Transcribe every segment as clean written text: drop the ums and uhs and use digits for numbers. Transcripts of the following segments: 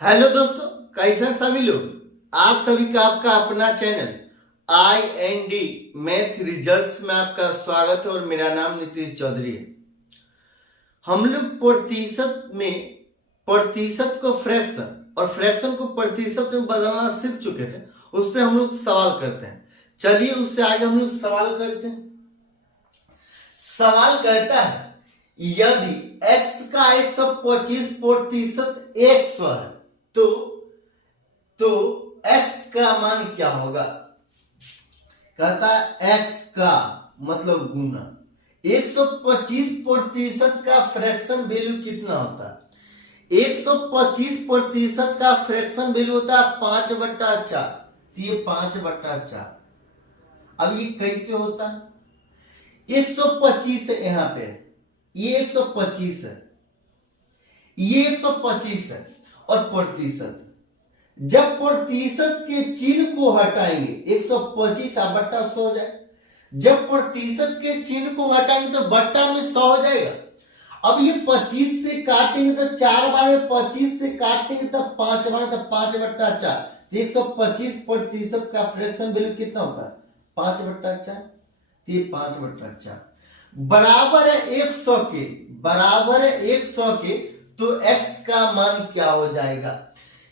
Hello दोस्तों, कैसे हैं सभी लोग। आप सभी का आपका अपना चैनल IND मैथ रिजल्ट्स में आपका स्वागत है और मेरा नाम नीतीश चौधरी है। हम लोग प्रतिशत को फ्रैक्शन और फ्रैक्शन को प्रतिशत में बदलना सीख चुके थे। उस पर हम लोग सवाल करते हैं। चलिए उससे आगे हम लोग सवाल करते हैं। सवाल कहता है यदि x का 125% x है तो x का मान क्या होगा। कहता है x का मतलब गुना 125% का फ्रैक्शन वैल्यू कितना होता है। 125% का फ्रैक्शन वैल्यू होता है 5/4। तो ये 5/4। अब ये कैसे होता है। 125 है, यहां पे ये 125 है, ये 125 है और प्रतिशत। जब प्रतिशत के चिन्ह को हटाएंगे 125 बट्टा 100 हो जाएगा। जब प्रतिशत के चिन्ह को हटाएंगे तो बट्टा में 100 हो जाएगा। अब ये 25 से काटेंगे तो 4 बार में 25 से काटेंगे तो 5 बार तो 5/4। 125% का फ्रैक्शन वैल्यू कितना होता है 5/4। ये 5/4 बराबर है 100 के, बराबर है 100 के। तो x का मान क्या हो जाएगा।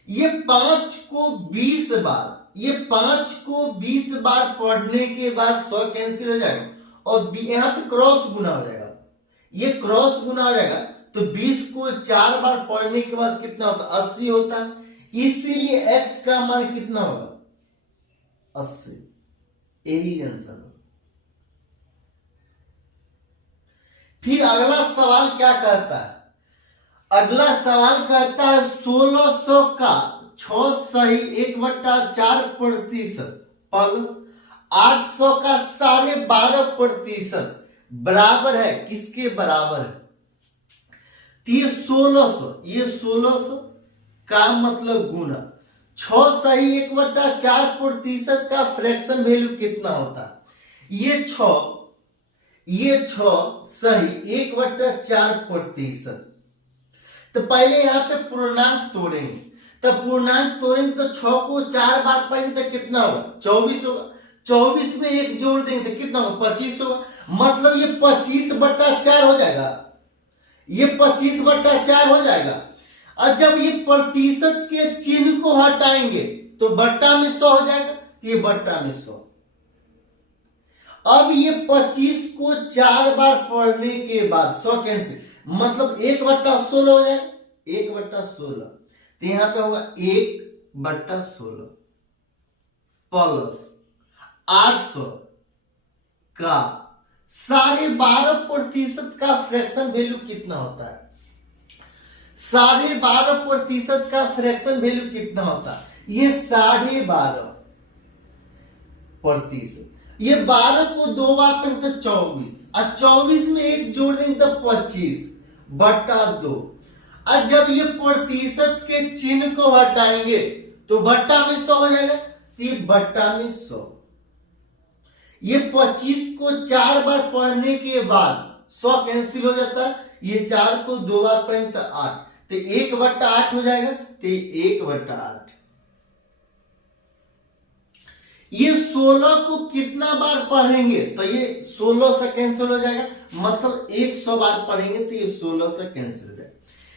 ये 5 को 20 बार, ये 5 को 20 बार पढ़ने के बाद 100 कैंसिल हो जाएगा और यहां पे क्रॉस गुना हो जाएगा। ये क्रॉस गुना हो जाएगा तो 20 को 4 बार पढ़ने के बाद कितना होता है 80 होता है। इसीलिए x का मान कितना होगा 80। यही आंसर होगा। फिर अगला सवाल क्या कहता है। अगला सवाल कहता है 1600 का 6 सही 1/4% प्लस 800 का 12.5% बराबर है किसके बराबर है। तो ये 1600 का मतलब गुना 6 सही 1/4% का फ्रैक्शन वैल्यू कितना होता है। ये 6 सही 1/4%। तो पहले यहाँ पे पूर्णांक तोड़ेंगे। तो पूर्णांक तोड़ेंगे तो 6 को 4 बार पढ़ेंगे तो कितना होगा 24 होगा। 24 में 1 जोड़ देंगे तो कितना होगा 25 होगा। मतलब ये 25/4 हो जाएगा। ये 25/4 हो जाएगा। और जब ये प्रतिशत के चिन्ह को हटाएंगे तो बट्टा में 100 हो जाएगा। ये बट्टा में 100। अब ये 25 को 4 बार पढ़ने के बाद 100 कैंसिल, मतलब 1/16 हो जाएगा। 1/16 तो यहां पे होगा 1/16 प्लस 800 का 12.5% का फ्रैक्शन वैल्यू कितना होता है। 12.5% का फ्रैक्शन वैल्यू कितना होता है। ये 12.5%। ये 12 को 2 बार करेंगे तो 24 और 24 में 1 जोड़ देंगे तो 25/2। और जब ये प्रतिशत के चिन्ह को हटाएंगे तो बट्टा में 100 हो जाएगा। तो ये बट्टा में 100। ये 25 को 4 बार पढ़ने के बाद 100 कैंसिल हो जाता है। ये 4 को 2 बार पढ़ेंगे तो 8, तो 1/8 हो जाएगा। तो 1/8। ये 16 को कितना बार पढ़ेंगे तो ये 16 से कैंसिल हो जाएगा। मतलब 100 बार पढ़ेंगे तो ये 16 से कैंसिल हो जाएगा।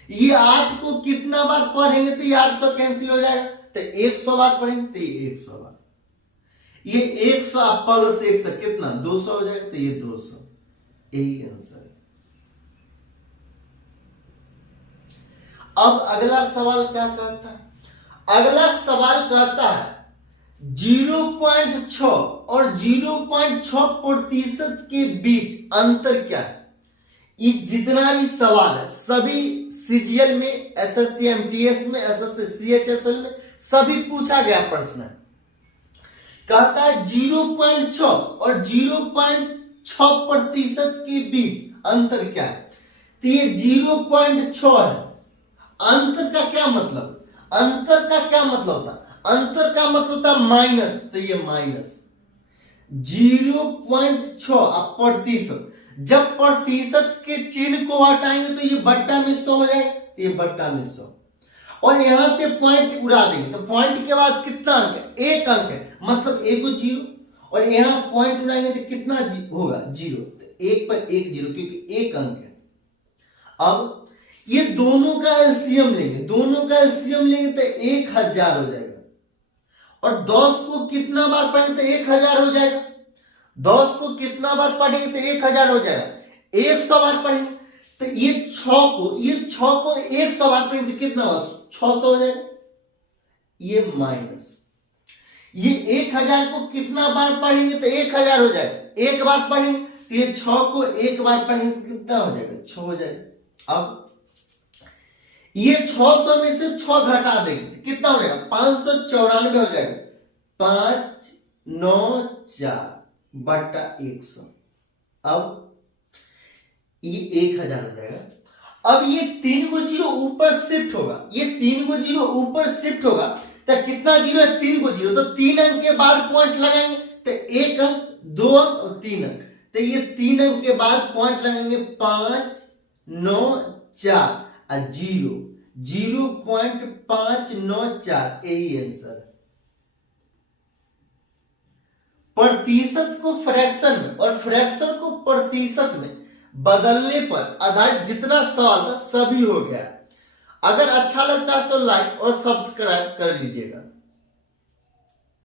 ये 8 को कितना बार पढ़ेंगे तो ये 800 कैंसिल हो जाएगा। तो 100 बार पढ़ेंगे तो ये 100 बार। ये 100 प्लस 100 कितना 200 हो जाएगा। तो ये 200। यही आंसर है। अब अगला सवाल क्या कहता है। अगला सवाल कहता है 0.6 और 0.6% के बीच अंतर क्या है। ये जितना भी सवाल है सभी CGL में, SSC MTS में, SSC CHSL में सभी पूछा गया प्रश्न है। कहता है 0.6 और 0.6% के बीच अंतर क्या है। तो ये 0.6 है। अंतर का क्या मतलब, अंतर का क्या मतलब होता है। अंतर का मतलब था माइनस, तो ये माइनस 0.6 प्रतिशत। जब प्रतिशत के चिन्ह को हटाएंगे तो ये बट्टा में 100 हो जाएगा। ये बट्टा में 100। और यहां से पॉइंट उड़ा देंगे तो पॉइंट के बाद कितना अंक है, एक अंक है, मतलब एक जीरो, और यहां पॉइंट उड़ाएंगे तो कितना होगा, जीरो, तो एक पर एक जीरो क्योंकि एक अंक है। अब ये दोनों का एलसीएम लेंगे, दोनों का एलसीएम लेंगे तो 1000 हो जाएगा, और 10 को कितना बार पढ़ेंगे तो 1000 हो जाएगा, 10 को कितना बार पढ़ेंगे तो 1000 हो जाएगा, 100 बार पढ़ेंगे तो ये 6 को 100 बार पढ़ेंगे तो कितना होगा, 600 हो जाएगा। ये माइनस ये 1000 को कितना बार पढ़ेंगे तो 1000 हो जाएगा, एक बार पढ़ेंगे तो ये 6 को एक बार पढ़ेंगे तो कितना हो जाएगा, 6 हो जाएगा। अब ये 600 में से 6 घटा देंगे तो कितना हो जाएगा, 594 हो जाएगा, 594 बटा 100। अब ये 1000 हो जाएगा। अब ये 3 गो जीरो ऊपर शिफ्ट होगा, ये 3 गो जीरो ऊपर शिफ्ट होगा तो कितना जीरो है, 3 गो जीरो, तो 3 अंक के बाद पॉइंट लगाएंगे तो 1 अंक, 2 अंक और 3 अंक, तो ये 3 अंक के बाद पॉइंट लगाएंगे 5 9 4 और 0.594, यही आंसर। प्रतिशत को फ्रैक्शन में और फ्रैक्शन को प्रतिशत में बदलने पर आधारित जितना सवाल था सभी हो गया। अगर अच्छा लगता है तो लाइक और सब्सक्राइब कर लीजिएगा।